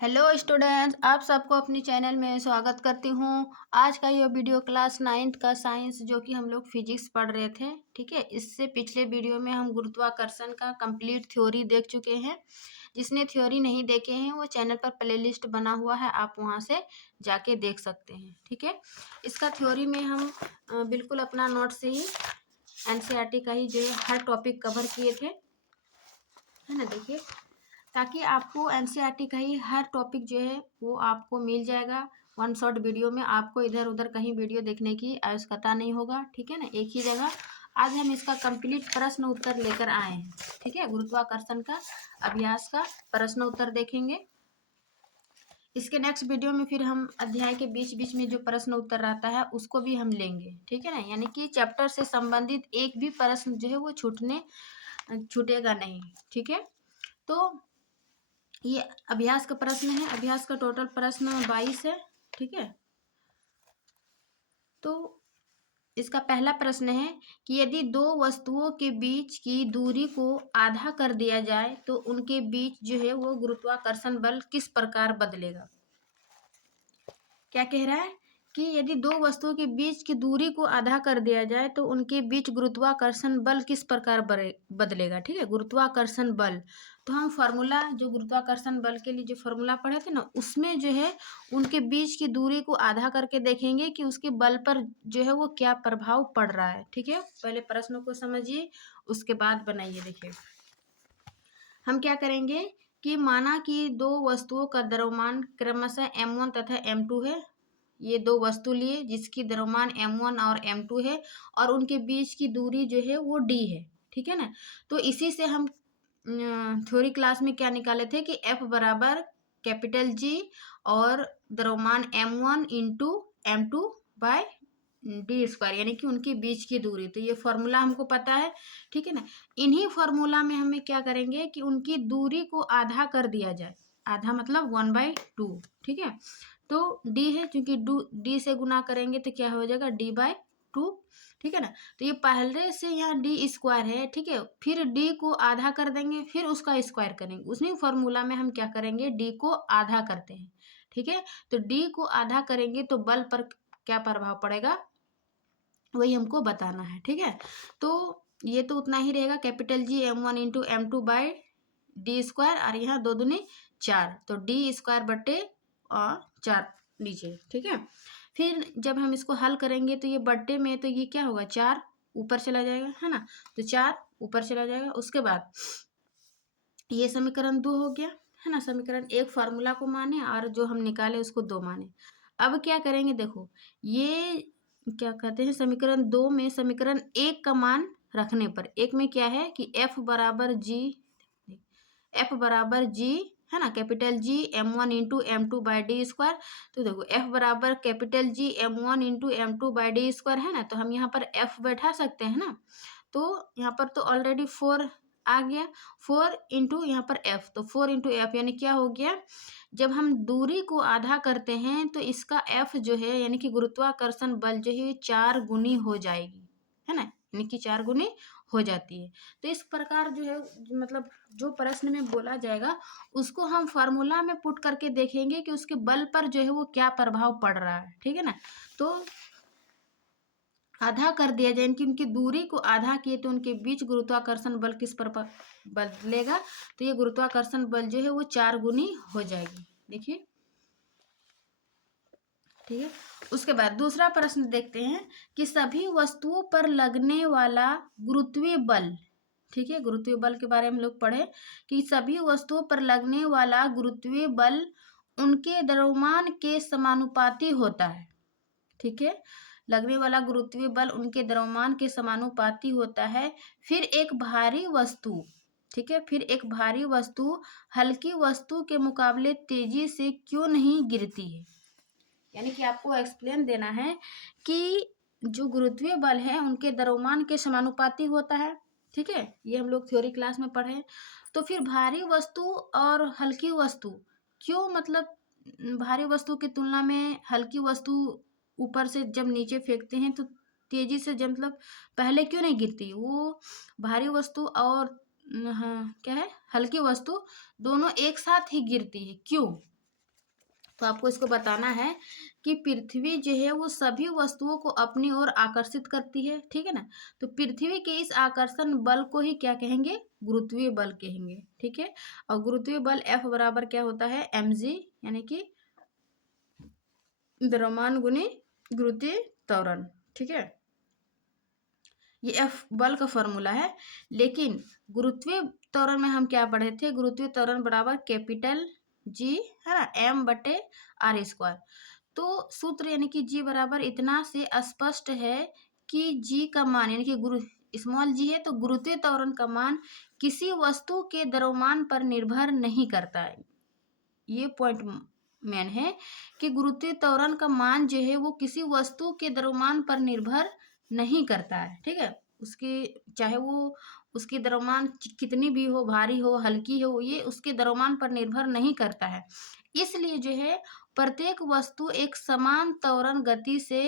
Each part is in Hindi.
हेलो स्टूडेंट्स, आप सबको अपनी चैनल में स्वागत करती हूँ। आज का ये वीडियो क्लास 9th का साइंस जो कि हम लोग फिजिक्स पढ़ रहे थे, ठीक है। इससे पिछले वीडियो में हम गुरुत्वाकर्षण का कंप्लीट थ्योरी देख चुके हैं। जिसने थ्योरी नहीं देखे हैं वो चैनल पर प्लेलिस्ट बना हुआ है, आप वहाँ से जाके देख सकते हैं, ठीक है। इसका थ्योरी में हम बिल्कुल अपना नोट से ही NCERT का ही जो है हर टॉपिक कवर किए थे, है ना। देखिए, ताकि आपको NCERT का ही हर टॉपिक जो है वो आपको मिल जाएगा वन शॉट वीडियो में। आपको इधर उधर कहीं वीडियो देखने की आवश्यकता नहीं होगा, ठीक है ना, एक ही जगह। आज हम इसका कंप्लीट प्रश्न उत्तर लेकर आए हैं, ठीक है। गुरुत्वाकर्षण का अभ्यास का प्रश्न उत्तर देखेंगे। इसके नेक्स्ट वीडियो में फिर हम अध्याय के बीच बीच में जो प्रश्न उत्तर रहता है उसको भी हम लेंगे, ठीक है ना। यानी कि चैप्टर से संबंधित एक भी प्रश्न जो है वो छूटेगा नहीं, ठीक है। तो ये अभ्यास का प्रश्न है। अभ्यास का टोटल प्रश्न 22 है, ठीक है। तो इसका पहला प्रश्न है कि यदि दो वस्तुओं के बीच की दूरी को आधा कर दिया जाए तो उनके बीच जो है वो गुरुत्वाकर्षण बल किस प्रकार बदलेगा। क्या कह रहा है कि यदि दो वस्तुओं के बीच की दूरी को आधा कर दिया जाए तो उनके बीच गुरुत्वाकर्षण बल किस प्रकार बदलेगा, ठीक है। गुरुत्वाकर्षण बल, तो हम फार्मूला जो गुरुत्वाकर्षण बल के लिए जो फार्मूला पढ़े थे ना, उसमें जो है उनके बीच की दूरी को आधा करके देखेंगे कि उसके बल पर जो है वो क्या प्रभाव पड़ रहा है, ठीक है। पहले प्रश्नों को समझिए, उसके बाद बनाइए। देखिए, हम क्या करेंगे कि माना कि दो वस्तुओं का द्रव्यमान क्रमशः m1 तथा m2 है। ये दो वस्तु लिए जिसकी द्रव्यमान m1 और m2 है और उनके बीच की दूरी जो है वो d है, ठीक है ना। तो इसी से हम थ्योरी क्लास में क्या निकाले थे कि F बराबर कैपिटल G और द्रव्यमान m1 into m2 by d square, यानी कि उनके बीच की दूरी। तो ये फॉर्मूला हमको पता है, ठीक है ना। इन्हीं फॉर्मूला में हमें क्या करेंगे कि उनकी दूरी को आधा कर दिया जाए। आधा मतलब 1/2, ठीक है। तो डी है, क्योंकि डी से गुना करेंगे तो क्या हो जाएगा d/2, ठीक है ना। तो ये पहले से यहाँ डी स्क्वायर है, ठीक है। फिर डी को आधा कर देंगे, फिर उसका स्क्वायर करेंगे। उसी फॉर्मूला में हम क्या करेंगे, डी को आधा करते हैं, ठीक है। तो डी को आधा करेंगे तो बल पर क्या प्रभाव पड़ेगा वही हमको बताना है, ठीक है। तो ये तो उतना ही रहेगा, capital G m1 into m2 by d square, और यहाँ 2 दूनी 4, तो डी स्क्वायर बटे और 4 लीजिए, ठीक है। फिर जब हम इसको हल करेंगे तो ये बट्टे में तो ये क्या होगा, 4 ऊपर चला जाएगा, है ना। तो 4 ऊपर चला जाएगा। उसके बाद ये समीकरण 2 हो गया, है ना। समीकरण 1 फार्मूला को माने और जो हम निकाले उसको 2 माने। अब क्या करेंगे, देखो ये क्या कहते हैं, समीकरण 2 में समीकरण 1 का मान रखने पर, एक में क्या है कि F बराबर जी, है ना, capital G m1 into m2 by d square. तो देखो F बराबर capital G m1 into m2 by d square, है ना। तो हम यहाँ पर F बैठा सकते हैं ना। तो यहाँ पर तो ऑलरेडी 4 आ गया, 4 इंटू यहाँ पर F, तो 4 इंटू F यानी क्या हो गया, जब हम दूरी को आधा करते हैं तो इसका F जो है यानी कि गुरुत्वाकर्षण बल जो है 4 गुनी हो जाएगी, है ना, यानी कि 4 गुनी हो जाती है। तो इस प्रकार जो है मतलब जो प्रश्न में बोला जाएगा उसको हम फार्मूला में पुट करके देखेंगे कि उसके बल पर जो है वो क्या प्रभाव पड़ रहा है, ठीक है ना। तो आधा कर दिया जाए, इनकी उनकी दूरी को आधा किए तो उनके बीच गुरुत्वाकर्षण बल किस पर बदलेगा। तो ये गुरुत्वाकर्षण बल जो है वो 4 गुनी हो जाएगी, देखिए, ठीक है। उसके बाद दूसरा प्रश्न देखते हैं कि सभी वस्तुओं पर लगने वाला गुरुत्वीय बल, ठीक है। गुरुत्वीय बल के बारे में हम लोग पढ़े कि सभी वस्तुओं पर लगने वाला गुरुत्वीय बल उनके द्रव्यमान के समानुपाती होता है, ठीक है। लगने वाला गुरुत्वीय बल उनके द्रव्यमान के समानुपाती होता है। फिर एक भारी वस्तु, ठीक है, फिर एक भारी वस्तु हल्की वस्तु के मुकाबले तेजी से क्यों नहीं गिरती है। यानी कि आपको एक्सप्लेन देना है कि जो गुरुत्वीय बल है उनके द्रव्यमान के समानुपाती होता है, ठीक है। ये हम लोग थ्योरी क्लास में पढ़े। तो फिर भारी वस्तु और हल्की वस्तु क्यों, मतलब भारी वस्तु की तुलना में हल्की वस्तु ऊपर से जब नीचे फेंकते हैं तो तेजी से, जब मतलब पहले क्यों नहीं गिरती। वो भारी वस्तु और हाँ क्या है, हल्की वस्तु दोनों एक साथ ही गिरती है, क्यों। तो आपको इसको बताना है कि पृथ्वी जो है वो सभी वस्तुओं को अपनी ओर आकर्षित करती है, ठीक है ना। तो पृथ्वी के इस आकर्षण बल को ही क्या कहेंगे, गुरुत्वीय बल कहेंगे, ठीक है। और गुरुत्वीय बल F बराबर क्या होता है, mg, यानी कि द्रव्यमान गुनी गुरुत्वीय त्वरण, ठीक है। ये F बल का फॉर्मूला है। लेकिन गुरुत्वीय त्वरण में हम क्या पढ़े थे, गुरुत्वीय त्वरण बराबर कैपिटल G, है ना, m/r²। तो सूत्र यानी कि G बराबर इतना से स्पष्ट है कि G का मान यानी कि गुरु स्मॉल g है, तो गुरुत्वीय त्वरण का मान किसी वस्तु के द्रव्यमान पर निर्भर नहीं करता है। ये पॉइंट मेन है कि गुरुत्वीय त्वरण का मान जो है वो किसी वस्तु के द्रव्यमान पर निर्भर नहीं करता है, ठीक है। उसके चाहे वो उसकी द्रव्यमान कितनी भी हो, भारी हो, हल्की हो, ये उसके द्रव्यमान पर निर्भर नहीं करता है। इसलिए जो है प्रत्येक वस्तु एक समान त्वरण गति से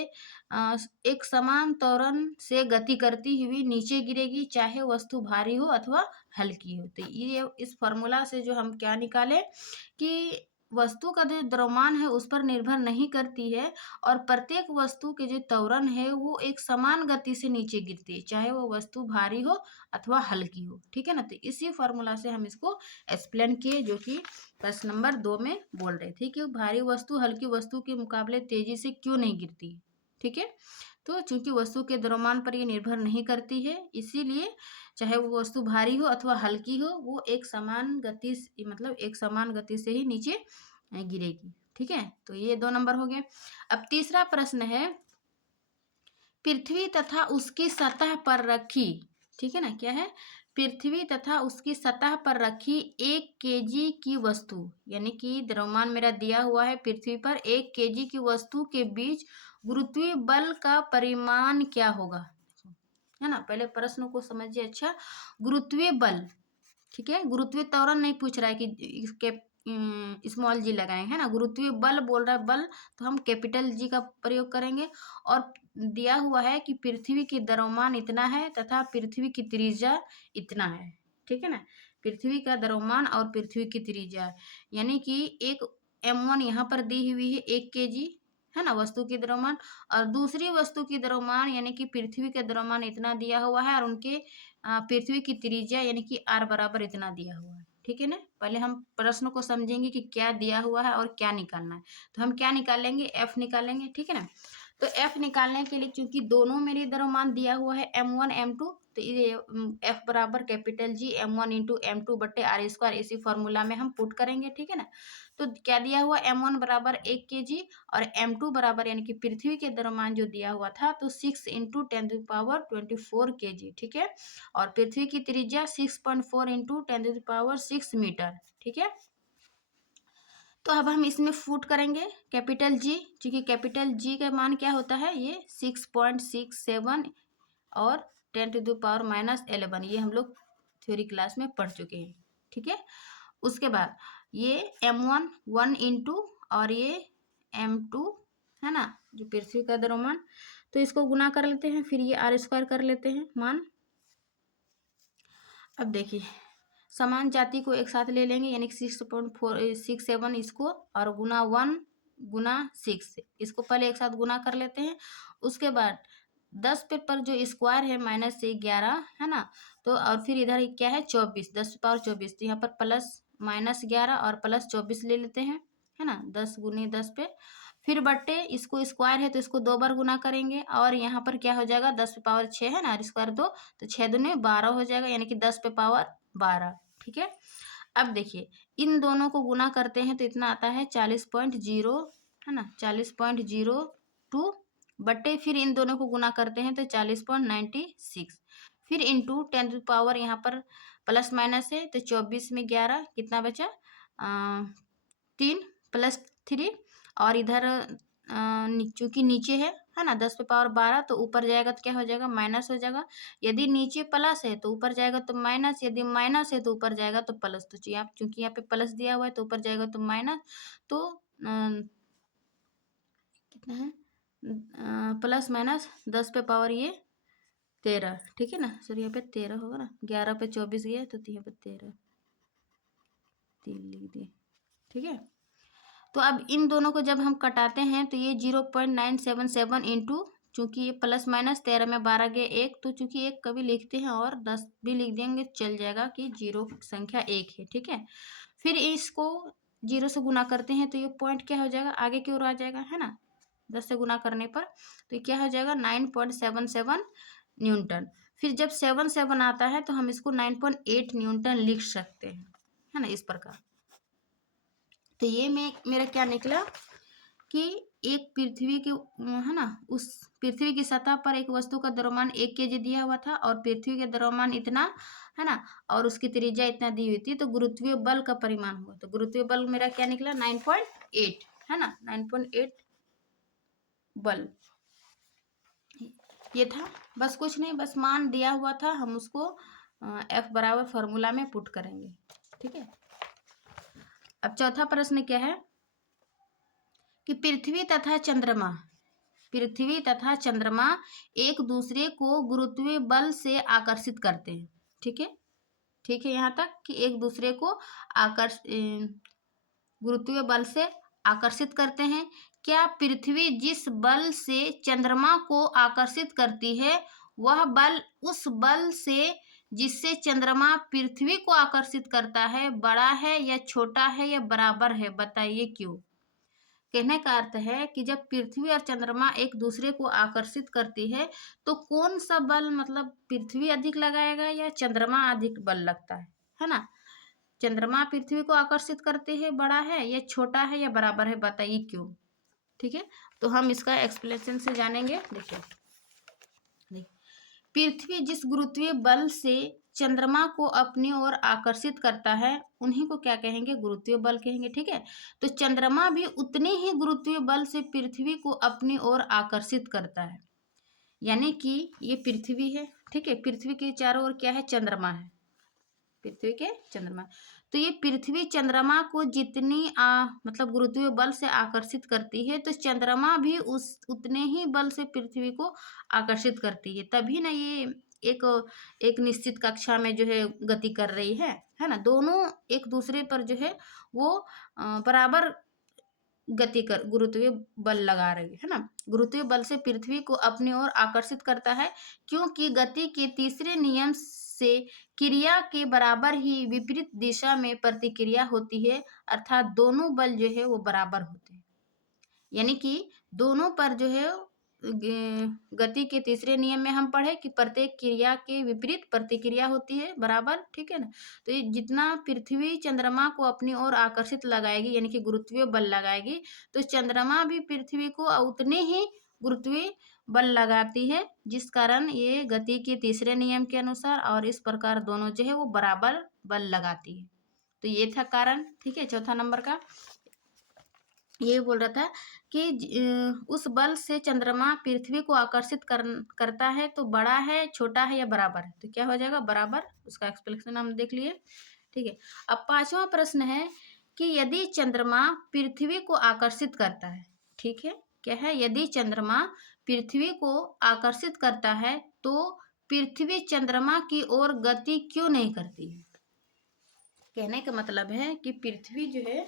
एक समान त्वरण से गति करती हुई नीचे गिरेगी, चाहे वस्तु भारी हो अथवा हल्की हो। तो ये इस फॉर्मूला से जो हम क्या निकाले कि वस्तु का जो द्रव्यमान है उस पर निर्भर नहीं करती है, और प्रत्येक वस्तु के जो त्वरण है वो एक समान गति से नीचे गिरती है, चाहे वो वस्तु भारी हो अथवा हल्की हो, ठीक है ना। तो इसी फॉर्मूला से हम इसको एक्सप्लेन किए, जो कि प्रश्न नंबर 2 में बोल रहे थे कि भारी वस्तु हल्की वस्तु के मुकाबले तेजी से क्यों नहीं गिरती, ठीक है। तो चूंकि वस्तु के द्रव्यमान पर ये निर्भर नहीं करती है, इसीलिए चाहे वो वस्तु भारी हो अथवा हल्की हो, वो एक समान गति मतलब एक समान गति से ही नीचे गिरेगी, ठीक है। तो ये 2 नंबर हो गए। अब तीसरा प्रश्न है, पृथ्वी तथा उसकी सतह पर रखी, ठीक है ना, क्या है, पृथ्वी तथा उसकी सतह पर रखी 1 kg की वस्तु, यानी कि द्रव्यमान मेरा दिया हुआ है पृथ्वी पर 1 kg की वस्तु के बीच गुरुत्वीय बल का परिमाण क्या होगा, है ना। पहले प्रश्न को समझिए अच्छा। गुरुत्वीय बल, ठीक है, गुरुत्वीय त्वरण नहीं पूछ रहा है कि इसके स्मॉल जी लगाए, है ना। गुरुत्वीय बल बोल रहा है, बल तो हम कैपिटल जी का प्रयोग करेंगे। और दिया हुआ है कि पृथ्वी की द्रव्यमान इतना है तथा पृथ्वी की त्रिज्या इतना है, ठीक है ना। पृथ्वी का द्रव्यमान और पृथ्वी की त्रिज्या, यानी कि एक m1 यहाँ पर दी हुई है 1 kg, है ना, वस्तु की द्रव्यमान, और दूसरी वस्तु की द्रव्यमान यानी कि पृथ्वी के द्रव्यमान इतना दिया हुआ है, और उनके पृथ्वी की त्रिज्या यानी कि r बराबर इतना दिया हुआ है, ठीक है ना। पहले हम प्रश्न को समझेंगे कि क्या दिया हुआ है और क्या निकालना है। तो हम क्या निकालेंगे, f निकालेंगे, ठीक है ना। तो f निकालने के लिए चूंकि दोनों मेरे द्रव्यमान दिया हुआ है m1 m2, तो ये f बराबर capital G m1 into m2/r², इसी फॉर्मूला में हम पुट करेंगे, ठीक है ना। तो क्या दिया हुआ, m1 बराबर 1 kg और m2 बराबर यानी कि पृथ्वी के द्रव्यमान जो दिया हुआ था तो 6 इंटू 10⁻24 kg, ठीक है। और पृथ्वी की त्रिज्या 6.4 इंटू 10⁻6 मीटर, ठीक है। तो अब हम इसमें फुट करेंगे कैपिटल जी, क्योंकि कैपिटल जी का मान क्या होता है, ये 6.67 और 10⁻11, ये हम लोग थ्योरी क्लास में पढ़ चुके हैं, ठीक है। उसके बाद ये m1 1 इंटू और ये m2, है ना, जो पृथ्वी का द्रव्यमान, तो इसको गुना कर लेते हैं, फिर ये r² कर लेते हैं मान। अब देखिए समान जाति को एक साथ ले लेंगे, यानी 6.467 इसको, और गुना 1 गुना 6, इसको पहले एक साथ गुना कर लेते हैं। उसके बाद 10 पे पर जो स्क्वायर है -11, है ना, तो और फिर इधर क्या है 24, 10⁻24, तो यहाँ पर प्लस -11 और प्लस 24 ले लेते हैं, है ना, 10 गुनी 10 पे, फिर बट्टे इसको स्क्वायर है तो इसको 2 बार गुना करेंगे, और यहाँ पर क्या हो जाएगा 10⁻6, है ना, स्क्वायर 2, तो 6 दूनी 12 हो जाएगा, यानी कि 10⁻12, ठीक है। अब देखिए इन दोनों को गुना करते हैं तो इतना आता है 40.0, है ना, 40.02 बट्टे, फिर इन दोनों को गुना करते हैं तो 40.96, फिर इंटू 10 यहाँ पर प्लस माइनस है तो 24 में 11 कितना बचा, 3 प्लस 3, और इधर चूंकि नीचे है ना 10⁻12, तो ऊपर जाएगा तो क्या हो जाएगा, माइनस हो जाएगा। यदि नीचे प्लस है तो ऊपर जाएगा तो माइनस, यदि माइनस है तो ऊपर जाएगा तो प्लस। तो चूंकि यहाँ पे प्लस दिया हुआ है तो ऊपर जाएगा तो माइनस, तो कितना है, प्लस माइनस 10 पे पावर ये 13, ठीक है ना, सॉरी यहाँ पे 13 होगा ना, 11 पे 24 गया तो यहाँ पे 13 3 लिख दिए, ठीक है। तो अब इन दोनों को जब हम कटाते हैं तो ये 0.977 इंटू, चूँकि ये प्लस माइनस 13 में 12 गए 1, तो चूँकि 1 कभी लिखते हैं और 10 भी लिख देंगे चल जाएगा कि जीरो संख्या 1 है, ठीक है। फिर इसको 0 से गुना करते हैं तो ये पॉइंट क्या हो जाएगा, आगे की ओर आ जाएगा, है ना। 10 से गुना करने पर तो ये क्या हो जाएगा 9.77 न्यूटन। फिर जब 7 आता है तो हम इसको 9.8 न्यूटन लिख सकते हैं, है ना, इस प्रकार। तो ये मेरा क्या निकला कि एक पृथ्वी के, है ना, उस पृथ्वी की सतह पर एक वस्तु का द्रव्यमान 1 kg दिया हुआ था और पृथ्वी का द्रव्यमान इतना, है ना, और उसकी त्रिज्या इतना दी हुई थी, तो गुरुत्वीय बल का परिमाण हुआ। तो गुरुत्वीय बल मेरा क्या निकला 9.8, है ना, 9.8 बल। ये था, बस कुछ नहीं, बस मान दिया हुआ था, हम उसको F बराबर फॉर्मूला में पुट करेंगे, ठीक है। अब चौथा प्रश्न क्या है कि पृथ्वी तथा चंद्रमा एक दूसरे को गुरुत्वीय बल से आकर्षित करते हैं, ठीक है, ठीक है, यहाँ तक कि एक दूसरे को गुरुत्वीय बल से आकर्षित करते हैं। क्या पृथ्वी जिस बल से चंद्रमा को आकर्षित करती है वह बल उस बल से जिससे चंद्रमा पृथ्वी को आकर्षित करता है बड़ा है या छोटा है या बराबर है, बताइए क्यों। कहने का अर्थ है कि जब पृथ्वी और चंद्रमा एक दूसरे को आकर्षित करती है तो कौन सा बल, मतलब पृथ्वी अधिक लगाएगा या चंद्रमा अधिक बल लगता है ना। चंद्रमा पृथ्वी को आकर्षित करते हैं, बड़ा है या छोटा है या बराबर है, बताइए क्यों। ठीक है, तो हम इसका एक्सप्लेनेशन से जानेंगे। देखिए, पृथ्वी जिस गुरुत्वीय बल से चंद्रमा को अपनी ओर आकर्षित करता है उन्हीं को क्या कहेंगे, गुरुत्वीय बल कहेंगे। ठीक है, तो चंद्रमा भी उतने ही गुरुत्वीय बल से पृथ्वी को अपनी ओर आकर्षित करता है, यानी कि ये पृथ्वी है, ठीक है, पृथ्वी के चारों ओर क्या है, चंद्रमा है, पृथ्वी के चंद्रमा। तो ये पृथ्वी चंद्रमा को जितनी मतलब गुरुत्वीय बल से आकर्षित करती है तो चंद्रमा भी उतने ही बल से पृथ्वी को आकर्षित करती है, तभी ना ये एक निश्चित कक्षा में जो है गति कर रही है ना। दोनों एक दूसरे पर जो है वो बराबर गति कर गुरुत्वीय बल लगा रही है ना। गुरुत्वीय बल से पृथ्वी को अपनी ओर आकर्षित करता है क्योंकि गति के तीसरे नियम से क्रिया के बराबर ही विपरीत दिशा में प्रतिक्रिया होती है, अर्थात दोनों बल जो है वो बराबर होते हैं, यानी कि दोनों पर जो है गति के तीसरे नियम में हम पढ़े कि प्रत्येक क्रिया के विपरीत प्रतिक्रिया होती है, बराबर, ठीक है ना। तो ये जितना पृथ्वी चंद्रमा को अपनी ओर आकर्षित लगाएगी यानी कि गुरुत्वीय बल लगाएगी तो चंद्रमा भी पृथ्वी को उतने ही गुरुत्वीय बल लगाती है, जिस कारण ये गति के तीसरे नियम के अनुसार और इस प्रकार दोनों जो है वो बराबर बल लगाती है। तो ये था कारण, ठीक है। चौथा नंबर का ये बोल रहा था कि उस बल से चंद्रमा पृथ्वी को आकर्षित करता है तो बड़ा है, छोटा है या बराबर है, तो क्या हो जाएगा, बराबर। उसका एक्सप्लेनेशन हम देख लिए, ठीक है। अब पांचवा प्रश्न है कि यदि चंद्रमा पृथ्वी को आकर्षित करता है, ठीक है, क्या है, यदि चंद्रमा पृथ्वी को आकर्षित करता है तो पृथ्वी चंद्रमा की ओर गति क्यों नहीं करती है। कहने का मतलब है कि पृथ्वी जो है,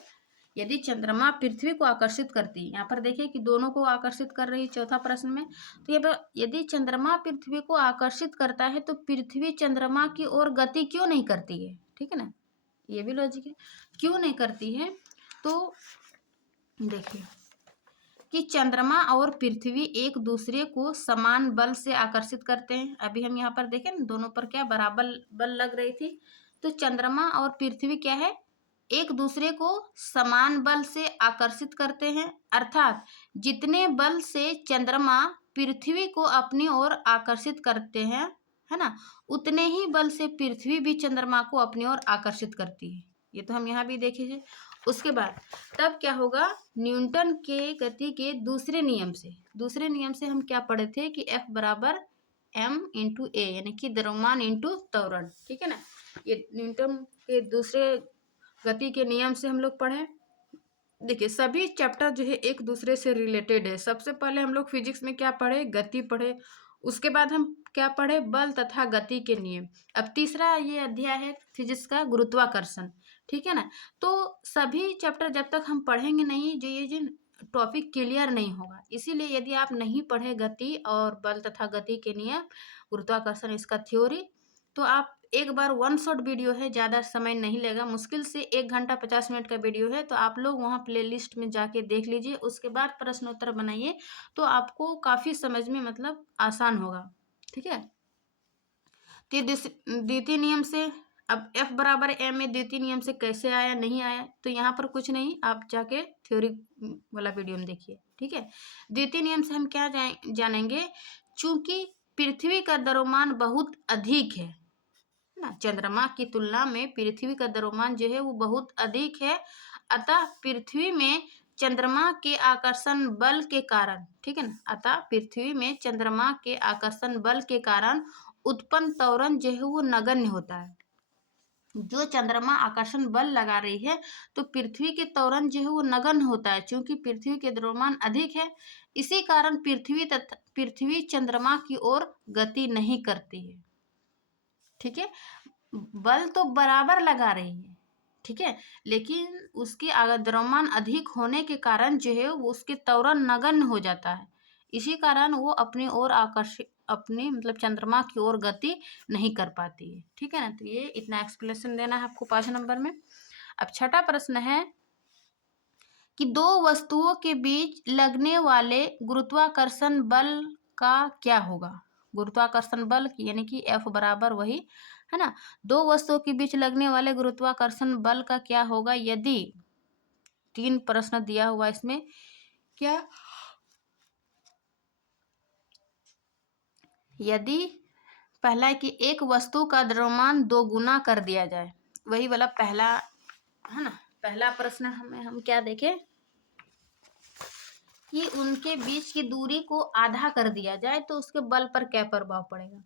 यदि चंद्रमा पृथ्वी को आकर्षित करती है, यहाँ पर देखिए कि दोनों को आकर्षित कर रही है चौथा प्रश्न में, तो ये यदि चंद्रमा पृथ्वी को आकर्षित करता है तो पृथ्वी चंद्रमा की ओर गति क्यों नहीं करती है, ठीक है ना, ये भी लॉजिक है, क्यों नहीं करती है। तो देखिए कि चंद्रमा और पृथ्वी एक दूसरे को समान बल से आकर्षित करते हैं। अभी हम यहाँ पर देखें ना, दोनों पर क्या बराबर बल लग रही थी, तो चंद्रमा और पृथ्वी क्या है, एक दूसरे को समान बल से आकर्षित करते हैं, अर्थात जितने बल से चंद्रमा पृथ्वी को अपनी ओर आकर्षित करते हैं, है ना, उतने ही बल से पृथ्वी भी चंद्रमा को अपनी ओर आकर्षित करती है। ये तो हम यहाँ भी देखे। उसके बाद तब क्या होगा, न्यूटन के गति के दूसरे नियम से हम क्या पढ़े थे कि F बराबर m इंटू ए, यानी कि द्रव्यमान इंटू त्वरण, ठीक है ना। ये न्यूटन के दूसरे गति के नियम से हम लोग पढ़े। देखिए सभी चैप्टर जो है एक दूसरे से रिलेटेड है। सबसे पहले हम लोग फिजिक्स में क्या पढ़े, गति पढ़े, उसके बाद हम क्या पढ़े, बल तथा गति के नियम। अब तीसरा ये अध्याय है फिजिक्स का, गुरुत्वाकर्षण। ठीक है ना। तो सभी चैप्टर जब तक हम पढ़ेंगे नहीं, जो ये जो टॉपिक क्लियर नहीं होगा। इसीलिए यदि आप नहीं पढ़े गति और बल तथा गति के नियम, गुरुत्वाकर्षण इसका थ्योरी, तो आप एक बार वन शॉट वीडियो है, ज़्यादा समय नहीं लेगा, मुश्किल से 1 घंटा 50 मिनट का वीडियो है, तो आप लोग वहाँ प्लेलिस्ट में जाके देख लीजिए। उसके बाद प्रश्नोत्तर बनाइए, तो आपको काफ़ी समझ में मतलब आसान होगा। ठीक है। तो द्वितीय नियम से, अब F बराबर m में द्वितीय नियम से कैसे आया नहीं आया, तो यहाँ पर कुछ नहीं, आप जाके थ्योरी वाला वीडियो में देखिए। ठीक है। द्वितीय नियम से हम क्या जानेंगे, चूंकि पृथ्वी का द्रव्यमान बहुत अधिक है ना, चंद्रमा की तुलना में पृथ्वी का द्रव्यमान जो है वो बहुत अधिक है, अतः पृथ्वी में चंद्रमा के आकर्षण बल के कारण, ठीक है ना, अतः पृथ्वी में चंद्रमा के आकर्षण बल के कारण उत्पन्न त्वरण जो है वो नगण्य होता है। जो चंद्रमा आकर्षण बल लगा रही है, तो पृथ्वी के त्वरण जो है वो नगण्य होता है, क्योंकि पृथ्वी के द्रव्यमान अधिक है। इसी कारण पृथ्वी चंद्रमा की ओर गति नहीं करती है। ठीक है। बल तो बराबर लगा रही है, ठीक है, लेकिन उसकी द्रव्यमान अधिक होने के कारण जो है वो उसके त्वरण नगण्य हो जाता है। इसी कारण वो अपनी ओर आकर्षित, अपनी मतलब चंद्रमा की ओर गति नहीं कर पाती है। ठीक है ना। तो ये इतना एक्सप्लेनेशन देना है आपको 5 नंबर में। अब छठा प्रश्न है कि दो वस्तुओं के बीच लगने वाले गुरुत्वाकर्षण बल का क्या होगा। गुरुत्वाकर्षण बल यानी कि F बराबर वही है ना, दो वस्तुओं के बीच लगने वाले गुरुत्वाकर्षण बल का क्या होगा, यदि 3 प्रश्न दिया हुआ इसमें, क्या यदि पहला है कि एक वस्तु का द्रव्यमान 2 गुना कर दिया जाए, वही वाला पहला है ना। पहला प्रश्न हम क्या देखें कि उनके बीच की दूरी को आधा कर दिया जाए तो उसके बल पर क्या प्रभाव पड़ेगा।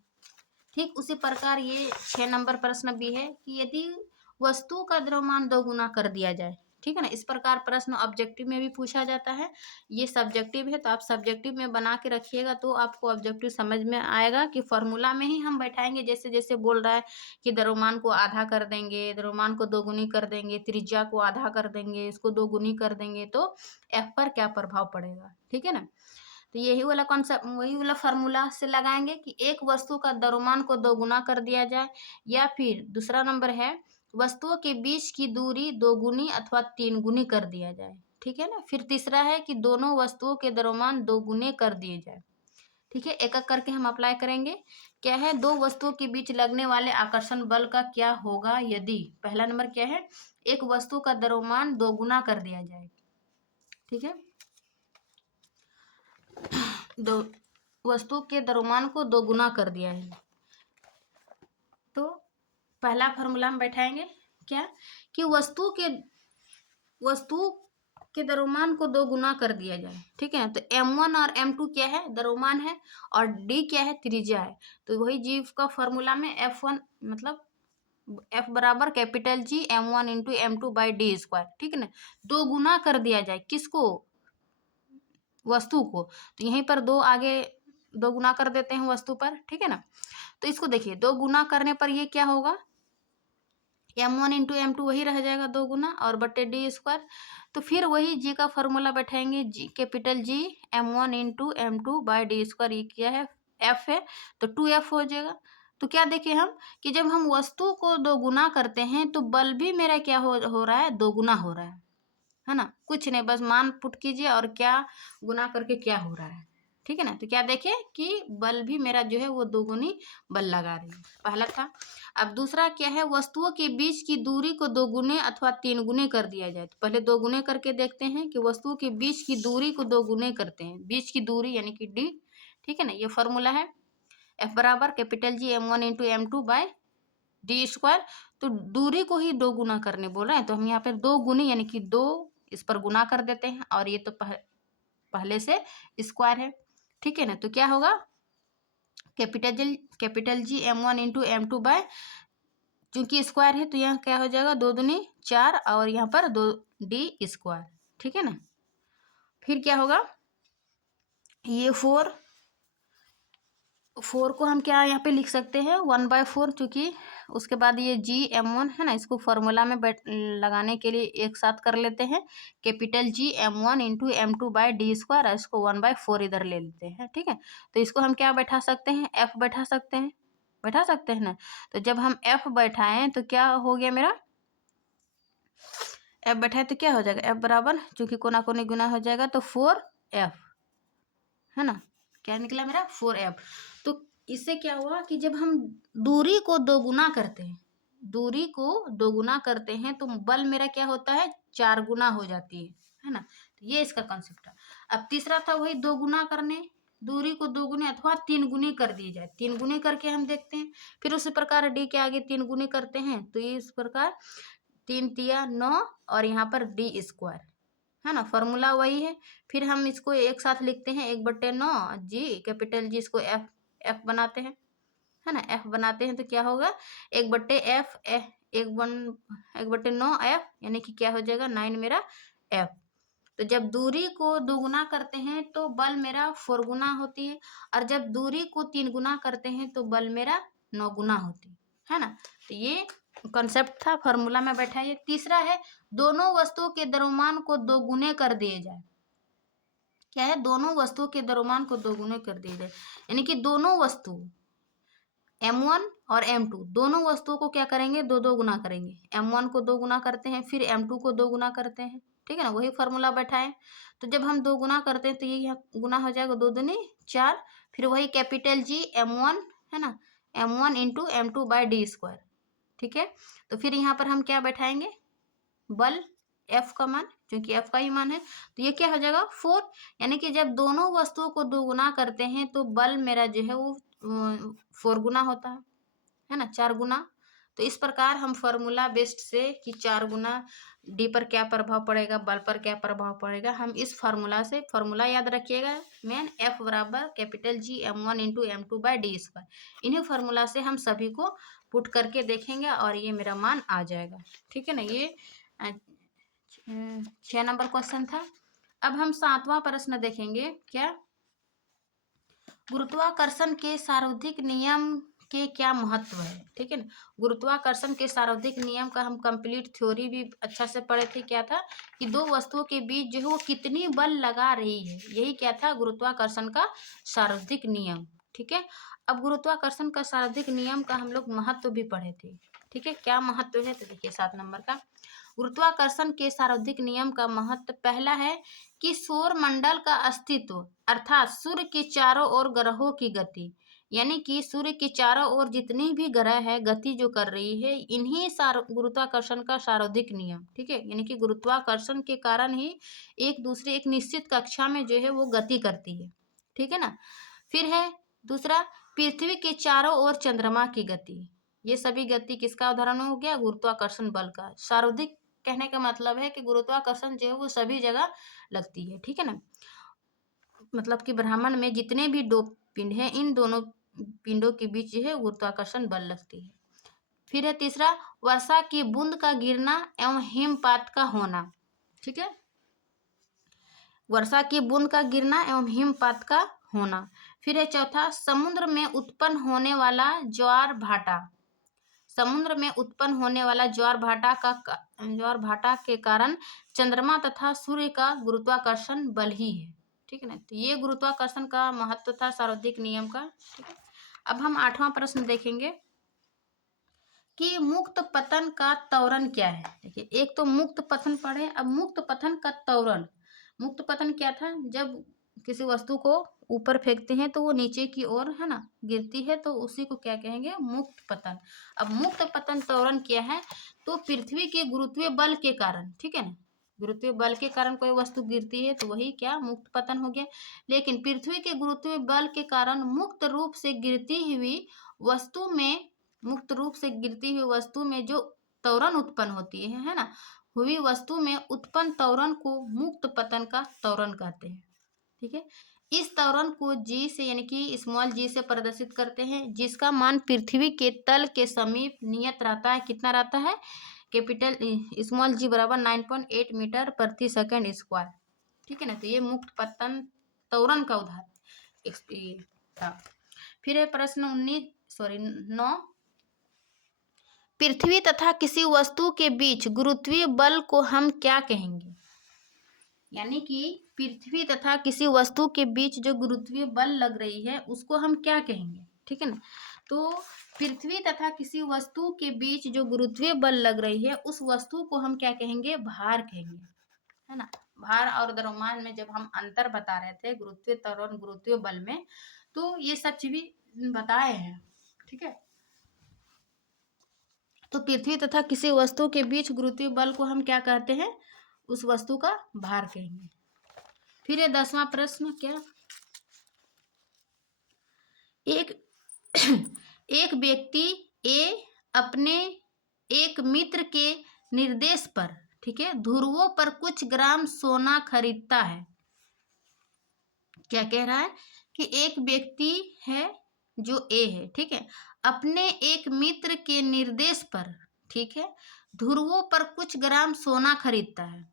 ठीक उसी प्रकार ये 6 नंबर प्रश्न भी है कि यदि वस्तु का द्रव्यमान 2 गुना कर दिया जाए, ठीक है ना। इस प्रकार प्रश्न ऑब्जेक्टिव में भी पूछा जाता है, ये सब्जेक्टिव है, तो आप सब्जेक्टिव में बना के रखिएगा तो आपको ऑब्जेक्टिव समझ में आएगा कि फॉर्मूला में ही हम बैठाएंगे। जैसे जैसे बोल रहा है कि द्रव्यमान को आधा कर देंगे, द्रव्यमान को 2 गुनी कर देंगे, त्रिज्या को आधा कर देंगे, इसको 2 गुनी कर देंगे, तो F पर क्या प्रभाव पड़ेगा। ठीक है ना। तो यही वाला कॉन्सेप्ट, वही वाला फार्मूला से लगाएंगे कि एक वस्तु का द्रव्यमान को 2 गुना कर दिया जाए, या फिर दूसरा नंबर है वस्तुओं के बीच की दूरी 2 गुनी अथवा 3 गुनी कर दिया जाए। ठीक है ना। फिर तीसरा है कि दोनों वस्तुओं के द्रव्यमान 2 गुने कर दिए जाए। ठीक है। एक एक करके हम अप्लाई करेंगे। क्या है, दो वस्तुओं के बीच लगने वाले आकर्षण बल का क्या होगा यदि, पहला नंबर क्या है, एक वस्तु का द्रव्यमान 2 गुना कर दिया जाए। ठीक है। दो वस्तु के द्रव्यमान को 2 गुना कर दिया है, तो पहला फॉर्मूला हम बैठाएंगे क्या कि वस्तु के द्रव्यमान को 2 गुना कर दिया जाए। ठीक है। तो m1 और m2 क्या है, द्रव्यमान है, और d क्या है, त्रिज्या है। तो वही जीव का फॉर्मूला में F1 मतलब F बराबर capital G m1 into m2 by d square. ठीक है ना। 2 गुना कर दिया जाए किसको, वस्तु को, तो यहीं पर 2 आगे 2 गुना कर देते हैं वस्तु पर। ठीक है ना। तो इसको देखिए 2 गुना करने पर ये क्या होगा, m1 इंटू m2 वही रह जाएगा 2 गुना और बट्टे डी स्क्वायर। तो फिर वही जी का फॉर्मूला बैठाएंगे, G capital G m1 into m2 by d square, ये क्या है, f है, तो 2f हो जाएगा। तो क्या देखें हम कि जब हम वस्तु को 2 गुना करते हैं तो बल भी मेरा क्या हो रहा है, 2 गुना हो रहा है ना। कुछ नहीं, बस मान पुट कीजिए और क्या गुना करके क्या हो रहा है। ठीक है ना। तो क्या देखें कि बल भी मेरा जो है वो 2 गुनी बल लगा रही है, पहला था। अब दूसरा क्या है, वस्तुओं के बीच की दूरी को 2 गुने अथवा 3 गुने कर दिया जाए। तो पहले 2 गुने करके देखते हैं कि वस्तुओं के बीच की दूरी को 2 गुने करते हैं, बीच की दूरी यानी कि डी। ठीक है ना। ये फॉर्मूला है F बराबर capital G m1 into m2 by d square. तो दूरी को ही 2 गुना करने बोल रहे हैं, तो हम यहाँ पे 2 गुनी यानी कि 2 इस पर गुना कर देते हैं, और ये तो पहले से स्क्वायर है। ठीक है ना। तो क्या होगा, capital G m1 into m2 by, चूंकि स्क्वायर है तो यहाँ क्या हो जाएगा, 2 दूनी 4 और यहाँ पर 2 डी स्क्वायर। ठीक है ना। फिर क्या होगा, ये 4 4 को हम क्या यहाँ पे लिख सकते हैं 1/4, क्योंकि उसके बाद ये GM1 है ना, इसको फॉर्मूला में लगाने के लिए एक साथ कर लेते हैं। कैपिटल GM1 इंटू M2/D², इसको 1/4 इधर ले लेते हैं। ठीक है, तो इसको हम क्या बैठा सकते हैं, F बैठा सकते हैं, बैठा सकते हैं ना। तो जब हम F बैठाएं तो क्या हो गया मेरा, F बैठाए तो क्या हो जाएगा, F बराबर, चूंकि कोना कोनी गुना हो जाएगा तो 4F है ना, क्या निकला मेरा 4F। तो इससे क्या हुआ कि जब हम दूरी को दोगुना करते हैं, दूरी को दोगुना करते हैं तो बल मेरा क्या होता है, 4 गुना हो जाती है ना। तो ये इसका कंसेप्ट है। अब तीसरा था वही दोगुना करने, दूरी को दोगुने अथवा 3 गुनी कर दी जाए, 3 गुनी करके हम देखते हैं। फिर उसी प्रकार डी के आगे 3 गुनी करते हैं तो ये इस प्रकार 3 तिया 9 और यहाँ पर D² है ना, फॉर्मूला वही है। फिर हम इसको एक साथ लिखते हैं 1/9 जी, कैपिटल जी, इसको F बनाते हैं है ना, F बनाते हैं तो क्या होगा 1/F, 1/9F, यानी कि क्या हो जाएगा 9 मेरा F। तो जब दूरी को दोगुना करते हैं तो बल मेरा 4 गुना होती है, और जब दूरी को 3 गुना करते हैं तो बल मेरा 9 गुना होती है ना। तो ये कॉन्सेप्ट था, फॉर्मूला में बैठा। ये तीसरा है, दोनों वस्तुओं के द्रव्यमान को दोगुने कर दिए जाए। क्या है, दोनों वस्तुओं के द्रव्यमान को दोगुने कर दिए जाए, यानी कि दोनों वस्तु M1 और M2 दोनों वस्तुओं को क्या करेंगे, 2 गुना करेंगे। M1 को 2 गुना करते हैं, फिर M2 को 2 गुना करते हैं। ठीक है ना, वही फॉर्मूला बैठाएं। तो जब हम 2 गुना करते हैं तो ये यहाँ गुना हो जाएगा, 2 दूनी 4, फिर वही कैपिटल जी M1 है ना, M1 इंटू M2/D²। ठीक है, तो फिर यहाँ पर हम क्या बैठाएंगे, बल F का मान, क्योंकि F का ही मान है, तो ये क्या हो जाएगा 4। यानी कि जब दोनों वस्तुओं को 2 गुना करते हैं तो बल मेरा जो है वो 4 गुना होता है ना, 4 गुना। तो इस प्रकार हम फॉर्मूला बेस्ड से कि 4 गुना डी पर क्या प्रभाव पड़ेगा, बल पर क्या प्रभाव पड़ेगा, हम इस फार्मूला से, फार्मूला याद रखिएगा मेन, F बराबर कैपिटल GM1 इंटू M2/D²। इन्हीं फार्मूला से हम सभी को पुट करके देखेंगे और ये मेरा मान आ जाएगा। ठीक है ना, ये 6 नंबर क्वेश्चन था। अब हम 7वां प्रश्न देखेंगे। क्या, गुरुत्वाकर्षण के सार्वधिक नियम के क्या महत्व है। ठीक है ना, गुरुत्वाकर्षण के सार्वधिक नियम का हम कंप्लीट थ्योरी भी अच्छा से पढ़े थे। क्या था कि दो वस्तुओं के बीच जो है वो कितनी बल लगा रही है, यही क्या था गुरुत्वाकर्षण का सार्वधिक नियम। ठीक है, अब गुरुत्वाकर्षण का सार्वधिक नियम का हम लोग महत्व भी पढ़े थे। ठीक है, क्या महत्व है, तो देखिए 7 नंबर का, गुरुत्वाकर्षण के सार्वधिक नियम का महत्व। पहला है कि सौर मंडल का अस्तित्व, अर्थात सूर्य के चारों ओर ग्रहों की गति, यानी कि सूर्य के चारों ओर जितनी भी ग्रह है गति जो कर रही है, इन्हीं गुरुत्वाकर्षण का सार्वधिक नियम। ठीक है, यानी कि गुरुत्वाकर्षण के कारण ही एक दूसरे एक निश्चित कक्षा में जो है वो गति करती है। ठीक है ना, फिर है दूसरा, पृथ्वी के चारों ओर चंद्रमा की गति। ये सभी गति किसका उदाहरण हो गया, गुरुत्वाकर्षण बल का। सार्वधिक कहने का मतलब है कि गुरुत्वाकर्षण जो है वो सभी जगह लगती है। ठीक है ना, मतलब कि ब्रह्मांड में जितने भी 2 पिंड हैं, इन दोनों पिंडों के बीच जो है गुरुत्वाकर्षण बल लगती है। फिर है तीसरा, वर्षा की बूंद का गिरना एवं हिमपात का होना। ठीक है, वर्षा की बूंद का गिरना एवं हिमपात का होना। फिर है चौथा, समुद्र में उत्पन्न होने वाला ज्वार भाटा। समुद्र में उत्पन्न होने वाला ज्वार भाटा के कारण चंद्रमा तथा सूर्य का गुरुत्वाकर्षण बल ही है। ठीक है ना, तो ये गुरुत्वाकर्षण का महत्व था सार्वधिक नियम का। ठीक है, अब हम 8वां प्रश्न देखेंगे कि मुक्त पतन का त्वरण क्या है। देखिए, एक तो मुक्त पतन पढ़े, अब मुक्त पतन का त्वरण। मुक्त पतन क्या था, जब किसी वस्तु को ऊपर फेंकते हैं तो वो नीचे की ओर है ना गिरती है, तो उसी को क्या कहेंगे, मुक्त पतन। अब मुक्त पतन त्वरण क्या है, तो पृथ्वी के गुरुत्वीय बल के कारण, ठीक है ना, गुरुत्वीय बल के कारण कोई वस्तु गिरती है तो वही क्या, मुक्त पतन हो गया। लेकिन पृथ्वी के गुरुत्वीय बल के कारण मुक्त रूप से गिरती हुई वस्तु में, मुक्त रूप से गिरती हुई वस्तु में जो त्वरण उत्पन्न होती है ना, हुई वस्तु में उत्पन्न त्वरण को मुक्त पतन का त्वरण कहते हैं। ठीक है, इस त्वरण को जी से, यानी कि स्मॉल जी से प्रदर्शित करते हैं, जिसका मान पृथ्वी के तल के समीप नियत रहता है। कितना रहता है, कैपिटल स्मॉल जी बराबर 9.8 मीटर प्रति सेकंड स्क्वायर। ठीक है ना, तो ये मुक्त पतन त्वरण का उदाहरण था। फिर है प्रश्न 9। पृथ्वी तथा किसी वस्तु के बीच गुरुत्वीय बल को हम क्या कहेंगे? यानी कि पृथ्वी तथा किसी वस्तु के बीच जो गुरुत्वीय बल लग रही है उसको हम क्या कहेंगे? ठीक है ना। तो पृथ्वी तथा किसी वस्तु के बीच जो गुरुत्वीय बल लग रही है उस वस्तु को हम क्या कहेंगे? भार कहेंगे, है ना। भार और द्रव्यमान में जब हम अंतर बता रहे थे गुरुत्वीय त्वरण गुरुत्वीय बल में, तो ये सब चीजें बताए हैं। ठीक है। तो पृथ्वी तथा किसी वस्तु के बीच गुरुत्वीय बल को हम क्या कहते हैं? उस वस्तु का भार कहेंगे। फिर ये 10वां प्रश्न, क्या एक एक व्यक्ति ए अपने एक मित्र के निर्देश पर, ठीक है, ध्रुवों पर कुछ ग्राम सोना खरीदता है। क्या कह रहा है कि एक व्यक्ति है जो ए है, ठीक है, अपने एक मित्र के निर्देश पर, ठीक है, ध्रुवों पर कुछ ग्राम सोना खरीदता है।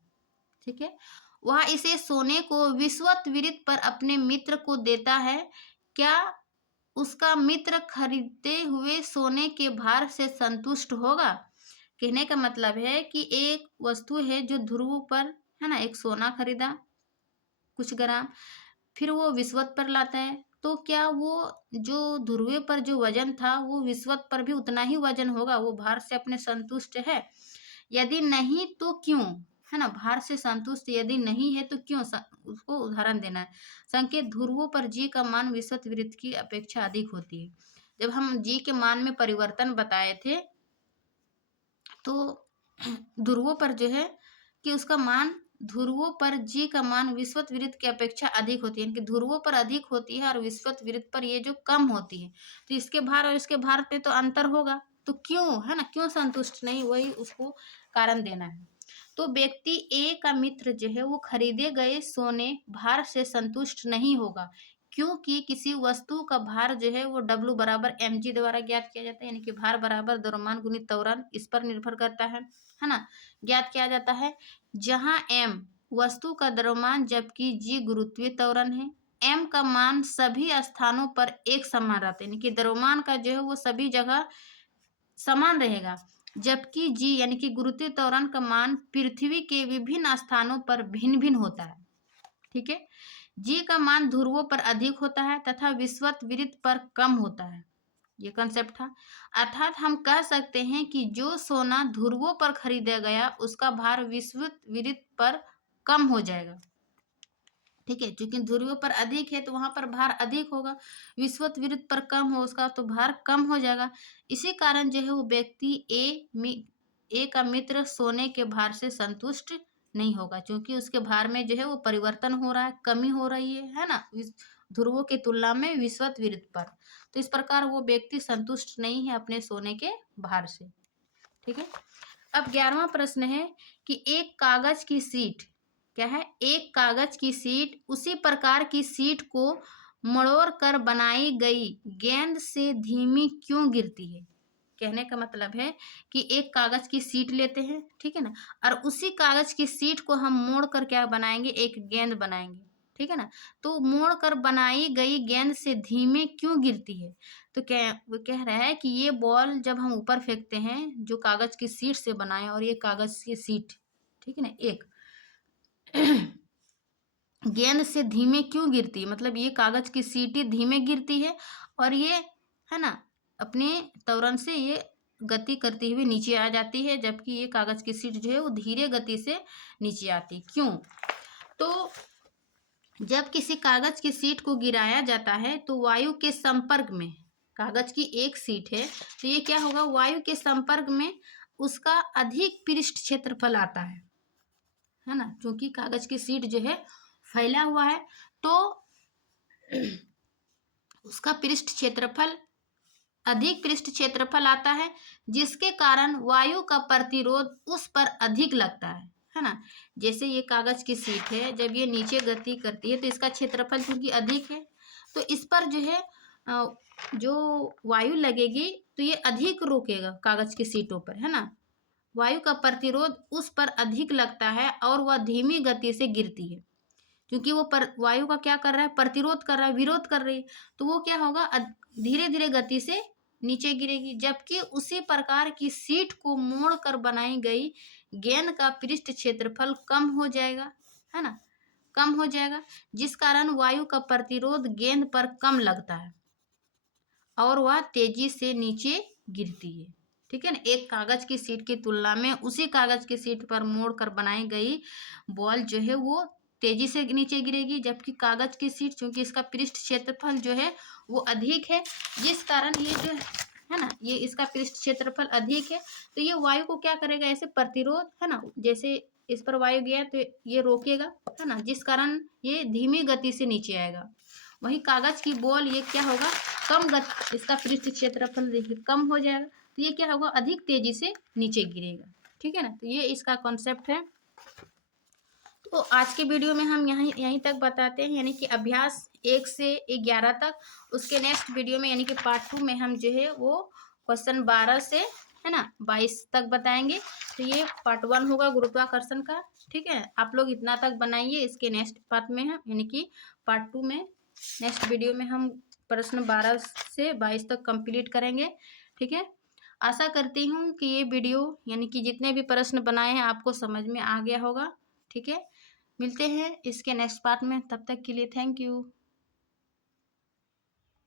ठीक है। वह इसे सोने को विश्वत विदित पर अपने मित्र को देता है। क्या उसका मित्र खरीदते हुए सोने के भार से संतुष्ट होगा? कहने का मतलब है कि एक वस्तु है जो ध्रुव पर, है ना, एक सोना खरीदा कुछ ग्राम, फिर वो विश्वत पर लाता है, तो क्या वो जो ध्रुव पर जो वजन था वो विश्वत पर भी उतना ही वजन होगा? वो भार से अपने संतुष्ट है? यदि नहीं तो क्यों? है ना, भार से संतुष्ट यदि नहीं है तो क्यों? उसको उदाहरण देना है। संकेत, ध्रुवों पर जी का मान विश्वत वृत्त की अपेक्षा अधिक होती है। जब हम जी के मान में परिवर्तन बताए थे तो ध्रुवों पर जो है कि उसका मान, ध्रुवों पर जी का मान विश्वत वृत्त की अपेक्षा अधिक होती है, यानी कि ध्रुवों पर अधिक होती है और विश्वत वृत्त पर ये जो कम होती है, तो इसके भार और इसके भार पे तो अंतर होगा। तो क्यों, है ना, क्यों संतुष्ट नहीं, वही उसको कारण देना है। तो व्यक्ति ए का मित्र जो है वो खरीदे गए सोने भार से संतुष्ट नहीं होगा, क्योंकि किसी वस्तु का भार जो है वो W बराबर mg द्वारा ज्ञात किया जाता है, यानी कि भार बराबर द्रव्यमान गुणित त्वरण, इस पर निर्भर करता है ना, ज्ञात किया जाता है। जहां m वस्तु का द्रव्यमान जबकि g गुरुत्वीय त्वरण है। m का मान सभी स्थानों पर एक समान रहता है, यानी कि द्रव्यमान का जो है वो सभी जगह समान रहेगा, जबकि g यानी कि गुरुत्वीय त्वरण का मान पृथ्वी के विभिन्न स्थानों पर भिन्न भिन्न होता है। ठीक है। जी का मान ध्रुवों पर अधिक होता है तथा विश्वत वृत्त पर कम होता है। ये कंसेप्ट था। अर्थात हम कह सकते हैं कि जो सोना ध्रुवों पर खरीदा गया उसका भार विश्वत वृत्त पर कम हो जाएगा। ठीक है, क्योंकि ध्रुवों पर अधिक है तो वहां पर भार अधिक होगा, विश्वत वृत्त पर कम हो उसका तो भार कम हो जाएगा। इसी कारण जो है वो व्यक्ति ए का मित्र सोने के भार से संतुष्ट नहीं होगा, क्योंकि उसके भार में जो है वो परिवर्तन हो रहा है, कमी हो रही है ना, ध्रुवों की तुलना में विश्वत वृत्त पर। तो इस प्रकार वो व्यक्ति संतुष्ट नहीं है अपने सोने के भार से। ठीक है। अब 11वां प्रश्न है कि एक कागज की सीट, क्या है, एक कागज की सीट उसी प्रकार की सीट को मड़ोड़ कर बनाई गई गेंद से धीमी क्यों गिरती है? कहने का मतलब है कि एक कागज की सीट लेते हैं, ठीक है ना, और उसी कागज की सीट को हम मोड़ कर क्या बनाएंगे? एक गेंद बनाएंगे, ठीक है ना। तो मोड़ कर बनाई गई गेंद से धीमे क्यों गिरती है? तो वो कह रहा है कि ये बॉल जब हम ऊपर फेंकते हैं जो कागज की सीट से बनाए, और ये कागज की सीट, ठीक है ना, एक गेंद से धीमे क्यों गिरती है? मतलब ये कागज की सीटी धीमे गिरती है और ये, है ना, अपने त्वरण से ये गति करती हुई नीचे आ जाती है, जबकि ये कागज की सीट जो है वो धीरे गति से नीचे आती। क्यों? तो जब किसी कागज की सीट को गिराया जाता है तो वायु के संपर्क में, कागज की एक सीट है तो ये क्या होगा? वायु के संपर्क में उसका अधिक पृष्ठ क्षेत्रफल आता है ना, क्योंकि कागज की सीट जो है फैला हुआ है तो उसका पृष्ठ क्षेत्रफल, अधिक पृष्ठ क्षेत्रफल आता है, जिसके कारण वायु का प्रतिरोध उस पर अधिक लगता है ना। जैसे ये कागज की सीट है, जब ये नीचे गति करती है तो इसका क्षेत्रफल क्योंकि अधिक है तो इस पर जो है जो वायु लगेगी तो ये अधिक रोकेगा कागज की सीटों पर, है ना। वायु का प्रतिरोध उस पर अधिक लगता है और वह धीमी गति से गिरती है, क्योंकि वो वायु का क्या कर रहा है, प्रतिरोध कर रहा है, विरोध कर रही है, तो वो क्या होगा, धीरे धीरे गति से नीचे गिरेगी। जबकि उसी प्रकार की सीट को मोड़ कर बनाई गई गेंद का पृष्ठ क्षेत्रफल कम हो जाएगा, है ना, कम हो जाएगा, जिस कारण वायु का प्रतिरोध गेंद पर कम लगता है और वह तेजी से नीचे गिरती है। ठीक है ना, एक कागज की सीट की तुलना में उसी कागज की सीट पर मोड़ कर बनाई गई बॉल जो है वो तेजी से नीचे गिरेगी, जबकि कागज की सीट, चूंकि इसका पृष्ठ क्षेत्रफल जो है वो अधिक है, जिस कारण ये जो है ना, ये इसका पृष्ठ क्षेत्रफल अधिक है, तो ये वायु को क्या करेगा, ऐसे प्रतिरोध, है ना, जैसे इस पर वायु गया तो ये रोकेगा, है ना, जिस कारण ये धीमी गति से नीचे आएगा। वही कागज की बॉल ये क्या होगा, कम गति, इसका पृष्ठ क्षेत्रफल देखिए कम हो जाएगा, तो ये क्या होगा, अधिक तेजी से नीचे गिरेगा। ठीक है ना, तो ये इसका कॉन्सेप्ट है। तो आज के वीडियो में हम यहीं तक बताते हैं, यानी कि अभ्यास 1 से 11 तक। उसके नेक्स्ट वीडियो में यानी कि पार्ट 2 में हम जो है वो क्वेश्चन 12 से, है ना, 22 तक बताएंगे। तो ये पार्ट 1 होगा गुरुत्वाकर्षण का। ठीक है, आप लोग इतना तक बनाइए। इसके नेक्स्ट पार्ट में है यानी कि पार्ट 2 में, नेक्स्ट वीडियो में हम प्रश्न 12 से 22 तक कंप्लीट करेंगे। ठीक है, आशा करती हूँ कि ये वीडियो यानी कि जितने भी प्रश्न बनाए हैं आपको समझ में आ गया होगा। ठीक है, मिलते हैं इसके नेक्स्ट पार्ट में, तब तक के लिए थैंक यू।